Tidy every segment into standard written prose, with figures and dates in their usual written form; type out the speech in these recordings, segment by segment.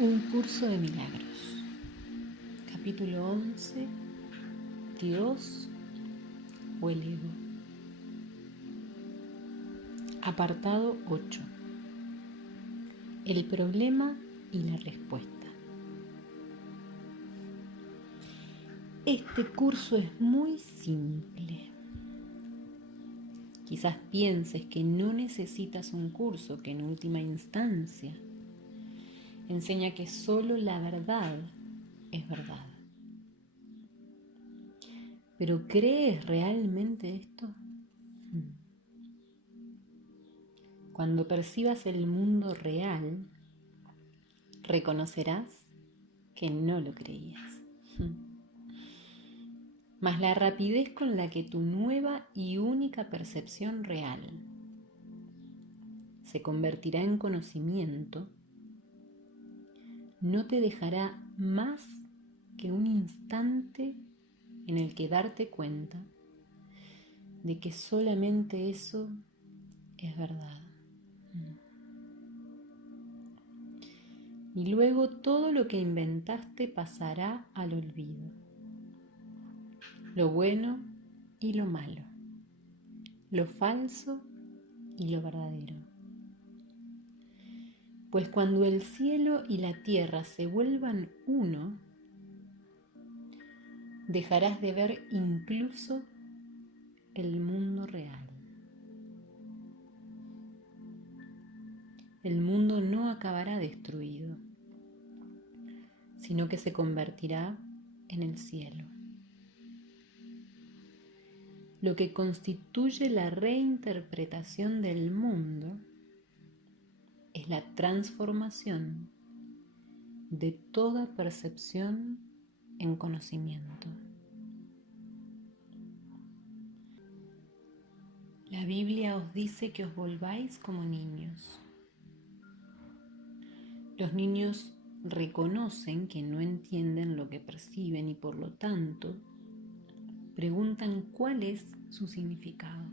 Un curso de milagros. Capítulo 11. Dios o el ego. Apartado 8. El problema y la respuesta. Este curso es muy simple. Quizás pienses que no necesitas un curso que en última instancia enseña que solo la verdad es verdad. ¿Pero crees realmente esto? Cuando percibas el mundo real, reconocerás que no lo creías. Mas la rapidez con la que tu nueva y única percepción real se convertirá en conocimiento no te dejará más que un instante en el que darte cuenta de que solamente eso es verdad. Y luego todo lo que inventaste pasará al olvido. Lo bueno y lo malo. Lo falso y lo verdadero. Pues cuando el cielo y la tierra se vuelvan uno, dejarás de ver incluso el mundo real. El mundo no acabará destruido, sino que se convertirá en el cielo. Lo que constituye la reinterpretación del mundo es la transformación de toda percepción en conocimiento. La Biblia os dice que os volváis como niños. Los niños reconocen que no entienden lo que perciben y por lo tanto preguntan cuál es su significado.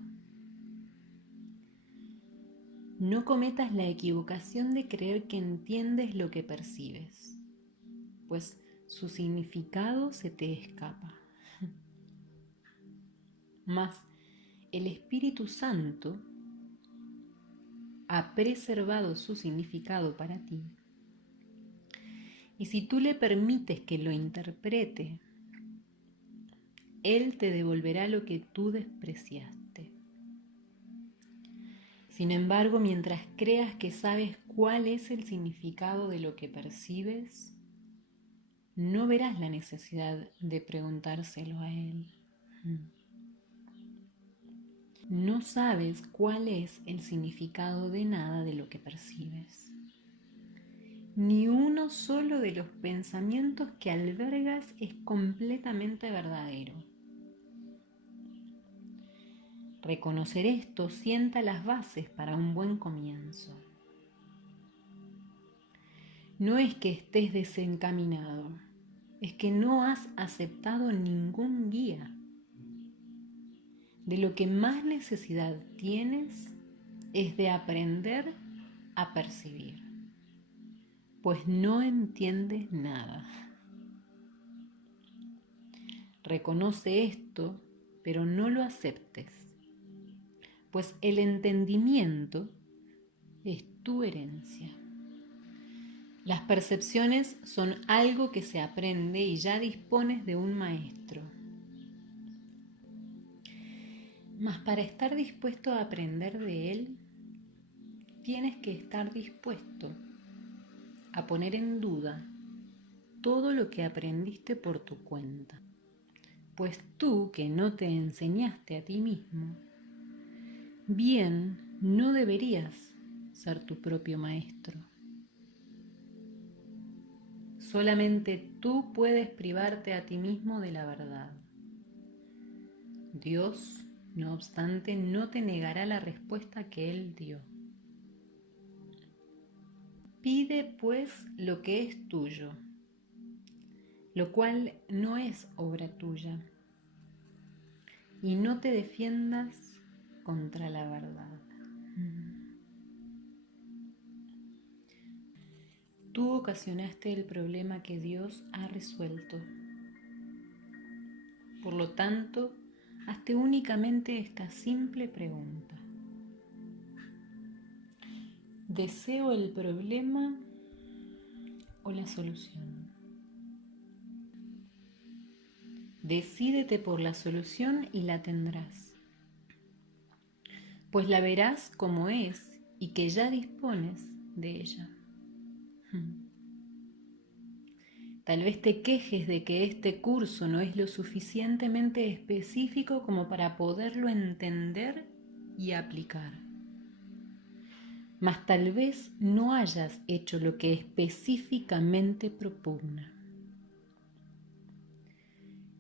No cometas la equivocación de creer que entiendes lo que percibes, pues su significado se te escapa. Mas el Espíritu Santo ha preservado su significado para ti. Y si tú le permites que lo interprete, Él te devolverá lo que tú despreciaste. Sin embargo, mientras creas que sabes cuál es el significado de lo que percibes, no verás la necesidad de preguntárselo a Él. No sabes cuál es el significado de nada de lo que percibes. Ni uno solo de los pensamientos que albergas es completamente verdadero. Reconocer esto sienta las bases para un buen comienzo. No es que estés desencaminado, es que no has aceptado ningún guía. De lo que más necesidad tienes es de aprender a percibir, pues no entiendes nada. Reconoce esto, pero no lo aceptes, pues el entendimiento es tu herencia. Las percepciones son algo que se aprende y ya dispones de un maestro. Mas para estar dispuesto a aprender de él, tienes que estar dispuesto a poner en duda todo lo que aprendiste por tu cuenta. Pues tú que no te enseñaste a ti mismo, bien no deberías ser tu propio maestro. Solamente tú puedes privarte a ti mismo de la verdad. Dios, no obstante, no te negará la respuesta que Él dio. Pide pues lo que es tuyo, lo cual no es obra tuya, y no te defiendas contra la verdad. tú ocasionaste el problema que Dios ha resuelto. Por lo tanto, hazte únicamente esta simple pregunta. ¿Deseo el problema o la solución? Decídete por la solución y la tendrás, pues la verás como es y que ya dispones de ella. Tal vez te quejes de que este curso no es lo suficientemente específico como para poderlo entender y aplicar. Mas tal vez no hayas hecho lo que específicamente propugna.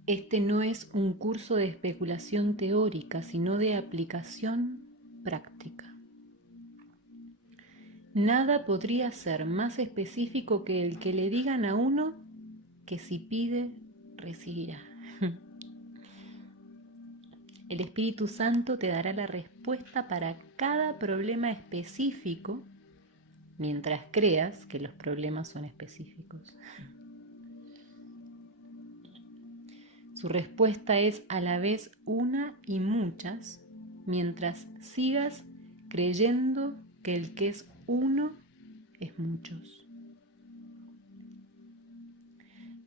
Este no es un curso de especulación teórica, sino de aplicación práctica. Nada podría ser más específico que el que le digan a uno que si pide, recibirá. El Espíritu Santo te dará la respuesta para cada problema específico mientras creas que los problemas son específicos. Su respuesta es a la vez una y muchas, mientras sigas creyendo que el que es uno es muchos.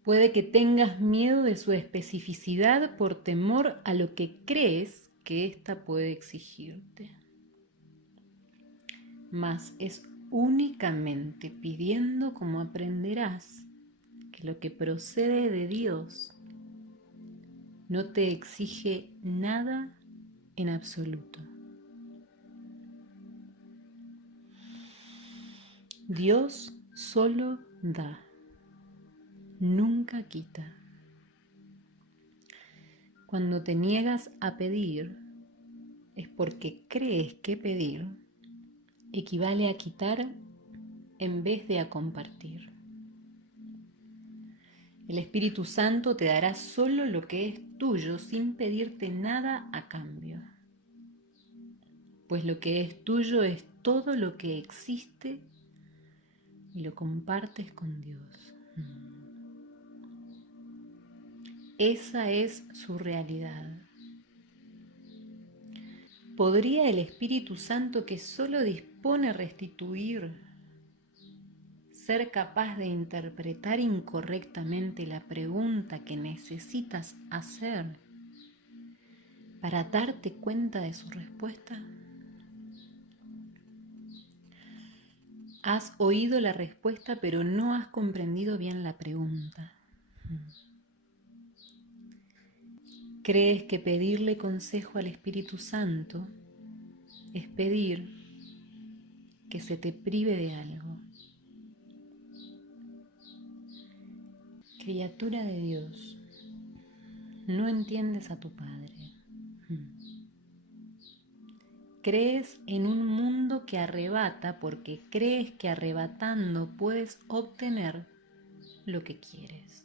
Puede que tengas miedo de su especificidad por temor a lo que crees que ésta puede exigirte. Mas es únicamente pidiendo como aprenderás que lo que procede de Dios no te exige nada en absoluto. Dios solo da, nunca quita. Cuando te niegas a pedir, es porque crees que pedir equivale a quitar en vez de a compartir. El Espíritu Santo te dará solo lo que es tuyo sin pedirte nada a cambio, pues lo que es tuyo es todo lo que existe y lo compartes con Dios. Esa es su realidad. ¿Podría el Espíritu Santo, que solo dispone restituir, ser capaz de interpretar incorrectamente la pregunta que necesitas hacer para darte cuenta de su respuesta? Has oído la respuesta, pero no has comprendido bien la pregunta. ¿Crees que pedirle consejo al Espíritu Santo es pedir que se te prive de algo? Criatura de Dios, no entiendes a tu Padre. Crees en un mundo que arrebata porque crees que arrebatando puedes obtener lo que quieres.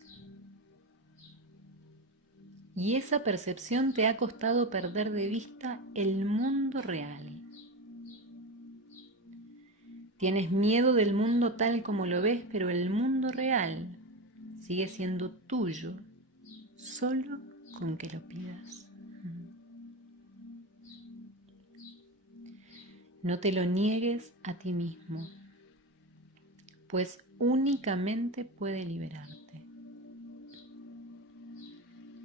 Y esa percepción te ha costado perder de vista el mundo real. Tienes miedo del mundo tal como lo ves, pero el mundo real sigue siendo tuyo solo con que lo pidas. No te lo niegues a ti mismo, pues únicamente puede liberarte.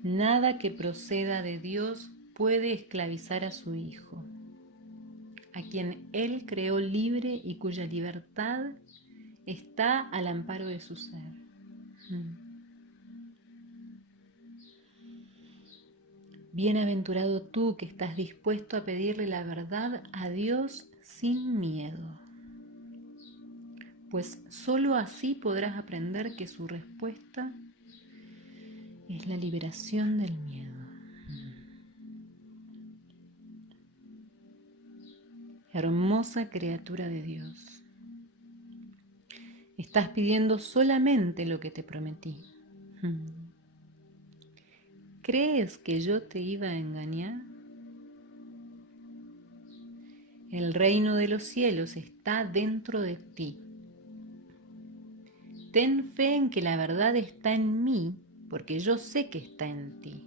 Nada que proceda de Dios puede esclavizar a su Hijo, a quien Él creó libre y cuya libertad está al amparo de su ser. Bienaventurado tú que estás dispuesto a pedirle la verdad a Dios sin miedo, pues sólo así podrás aprender que su respuesta es la liberación del miedo. Hermosa criatura de Dios, estás pidiendo solamente lo que te prometí. ¿Crees que yo te iba a engañar? El reino de los cielos está dentro de ti. Ten fe en que la verdad está en mí, porque yo sé que está en ti.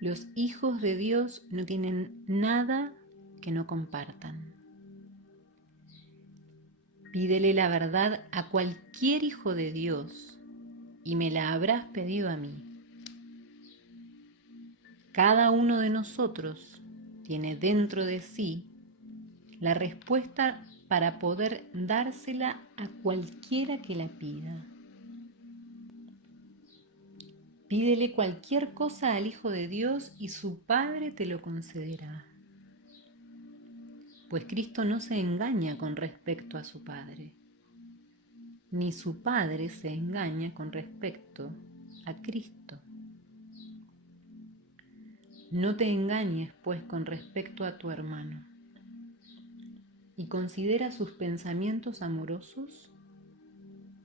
Los hijos de Dios no tienen nada que no compartan. Pídele la verdad a cualquier hijo de Dios y me la habrás pedido a mí. Cada uno de nosotros tiene dentro de sí la respuesta para poder dársela a cualquiera que la pida. Pídele cualquier cosa al Hijo de Dios y su Padre te lo concederá. Pues Cristo no se engaña con respecto a su Padre, ni su Padre se engaña con respecto a Cristo. No te engañes, pues, con respecto a tu hermano, y considera sus pensamientos amorosos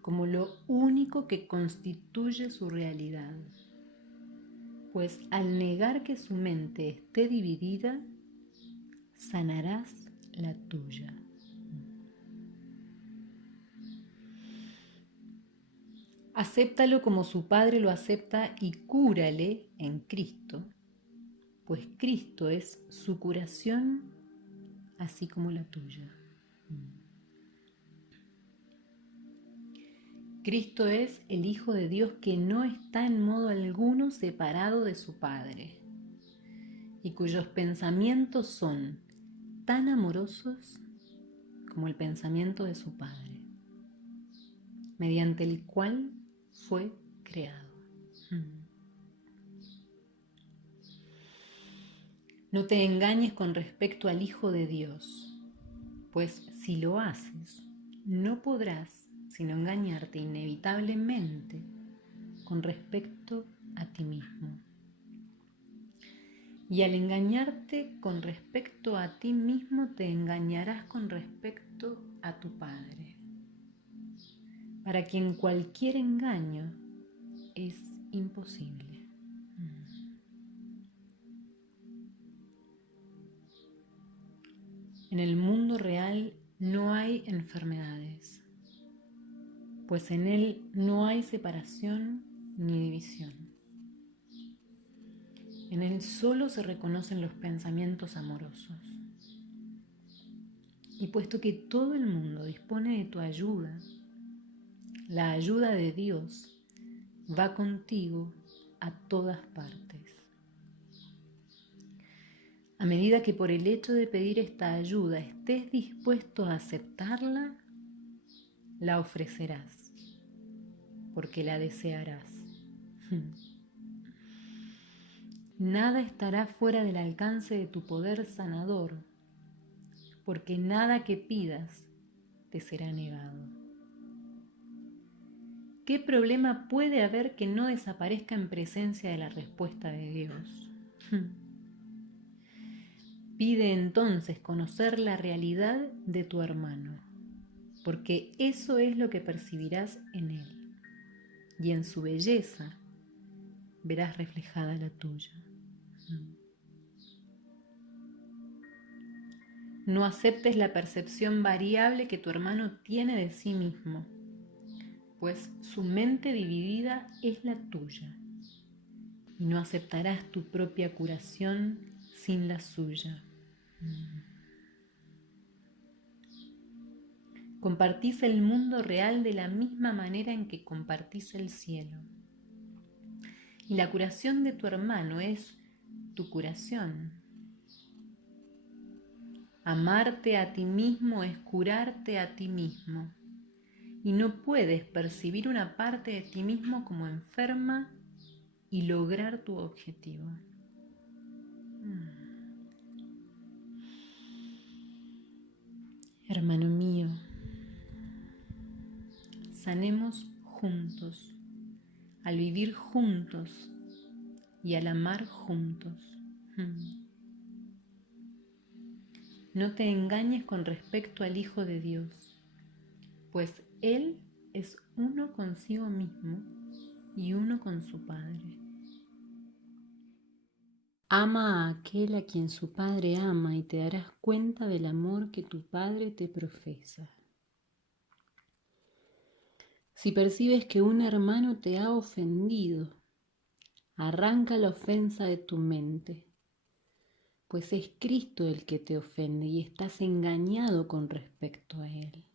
como lo único que constituye su realidad, pues al negar que su mente esté dividida, sanarás la tuya. Acéptalo como su Padre lo acepta y cúrale en Cristo, pues Cristo es su curación así como la tuya. Cristo es el Hijo de Dios que no está en modo alguno separado de su Padre y cuyos pensamientos son tan amorosos como el pensamiento de su Padre, mediante el cual fue creado. No te engañes con respecto al Hijo de Dios, pues si lo haces, no podrás sino engañarte inevitablemente con respecto a ti mismo. Y al engañarte con respecto a ti mismo, te engañarás con respecto a tu Padre, para quien cualquier engaño es imposible. En el mundo real no hay enfermedades, pues en él no hay separación ni división. En él solo se reconocen los pensamientos amorosos. Y puesto que todo el mundo dispone de tu ayuda, la ayuda de Dios va contigo a todas partes. A medida que por el hecho de pedir esta ayuda estés dispuesto a aceptarla, la ofrecerás, porque la desearás. Nada estará fuera del alcance de tu poder sanador, porque nada que pidas te será negado. ¿Qué problema puede haber que no desaparezca en presencia de la respuesta de Dios? Pide entonces conocer la realidad de tu hermano, porque eso es lo que percibirás en él, y en su belleza verás reflejada la tuya. No aceptes la percepción variable que tu hermano tiene de sí mismo, pues su mente dividida es la tuya, y no aceptarás tu propia curación sin la suya. Compartís el mundo real de la misma manera en que compartís el cielo. Y la curación de tu hermano es tu curación. Amarte a ti mismo es curarte a ti mismo. Y no puedes percibir una parte de ti mismo como enferma y lograr tu objetivo. Hermano mío, sanemos juntos, al vivir juntos y al amar juntos. No te engañes con respecto al Hijo de Dios, pues Él es uno consigo mismo y uno con su Padre. Ama a aquel a quien su Padre ama y te darás cuenta del amor que tu Padre te profesa. Si percibes que un hermano te ha ofendido, arranca la ofensa de tu mente, pues es Cristo el que te ofende y estás engañado con respecto a Él.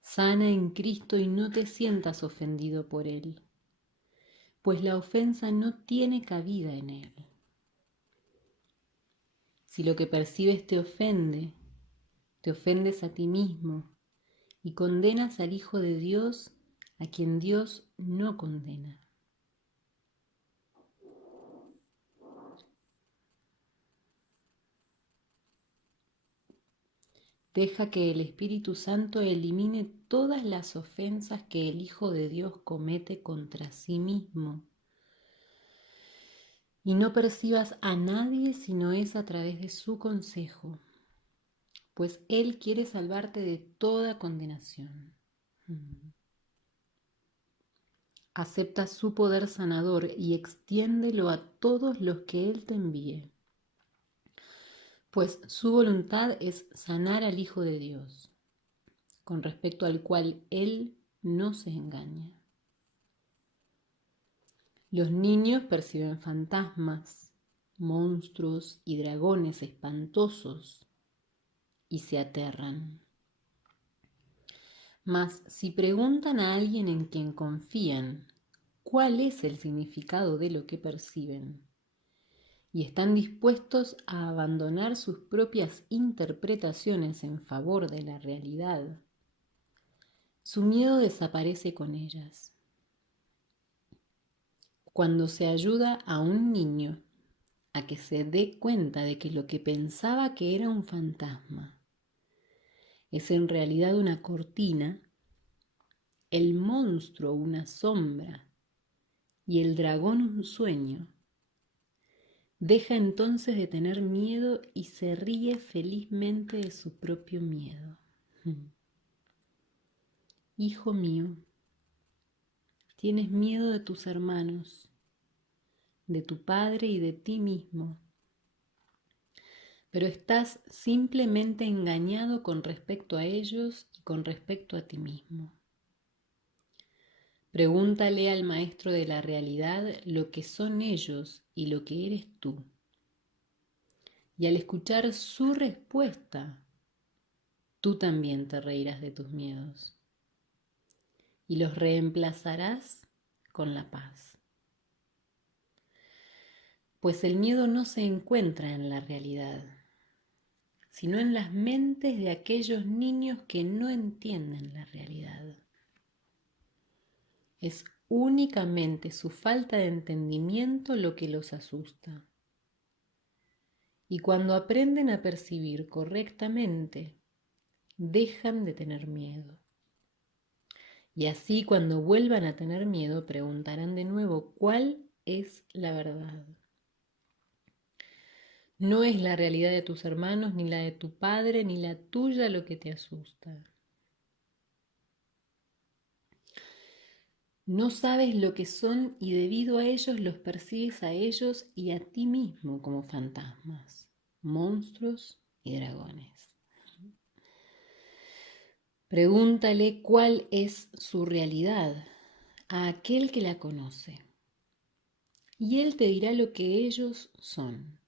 Sana en Cristo y no te sientas ofendido por Él, pues la ofensa no tiene cabida en Él. Si lo que percibes te ofendes a ti mismo y condenas al Hijo de Dios, a quien Dios no condena. Deja que el Espíritu Santo elimine todas las ofensas que el Hijo de Dios comete contra sí mismo. Y no percibas a nadie si no es a través de su consejo, pues Él quiere salvarte de toda condenación. Acepta su poder sanador y extiéndelo a todos los que Él te envíe, pues su voluntad es sanar al Hijo de Dios, con respecto al cual Él no se engaña. Los niños perciben fantasmas, monstruos y dragones espantosos y se aterran. Mas si preguntan a alguien en quien confían cuál es el significado de lo que perciben y están dispuestos a abandonar sus propias interpretaciones en favor de la realidad, su miedo desaparece con ellas. Cuando se ayuda a un niño a que se dé cuenta de que lo que pensaba que era un fantasma es en realidad una cortina, el monstruo una sombra y el dragón un sueño, deja entonces de tener miedo y se ríe felizmente de su propio miedo. Hijo mío, tienes miedo de tus hermanos, de tu padre y de ti mismo, pero estás simplemente engañado con respecto a ellos y con respecto a ti mismo. Pregúntale al maestro de la realidad lo que son ellos y lo que eres tú. Y al escuchar su respuesta, tú también te reirás de tus miedos y los reemplazarás con la paz. Pues el miedo no se encuentra en la realidad, sino en las mentes de aquellos niños que no entienden la realidad. Es únicamente su falta de entendimiento lo que los asusta. Y cuando aprenden a percibir correctamente, dejan de tener miedo. Y así cuando vuelvan a tener miedo, preguntarán de nuevo cuál es la verdad. No es la realidad de tus hermanos, ni la de tu padre, ni la tuya lo que te asusta. No sabes lo que son y debido a ellos los percibes a ellos y a ti mismo como fantasmas, monstruos y dragones. Pregúntale cuál es su realidad a aquel que la conoce y él te dirá lo que ellos son,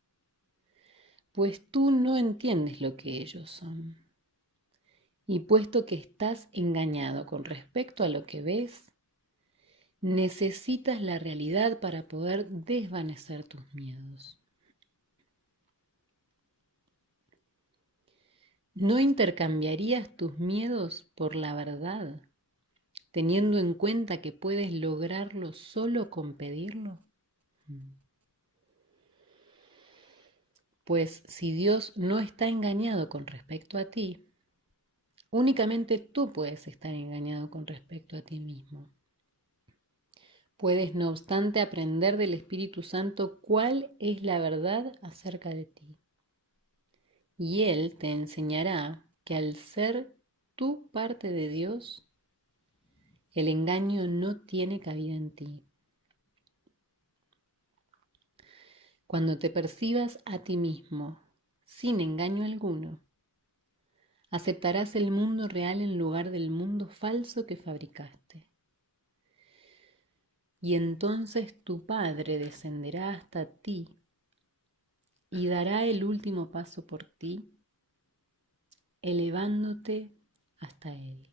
pues tú no entiendes lo que ellos son. Y puesto que estás engañado con respecto a lo que ves, necesitas la realidad para poder desvanecer tus miedos. ¿No intercambiarías tus miedos por la verdad, teniendo en cuenta que puedes lograrlo solo con pedirlo? Pues si Dios no está engañado con respecto a ti, únicamente tú puedes estar engañado con respecto a ti mismo. Puedes, no obstante, aprender del Espíritu Santo cuál es la verdad acerca de ti. Y Él te enseñará que al ser tú parte de Dios, el engaño no tiene cabida en ti. Cuando te percibas a ti mismo sin engaño alguno, Aceptarás el mundo real en lugar del mundo falso que fabricaste. Y entonces tu Padre descenderá hasta ti y dará el último paso por ti, elevándote hasta Él.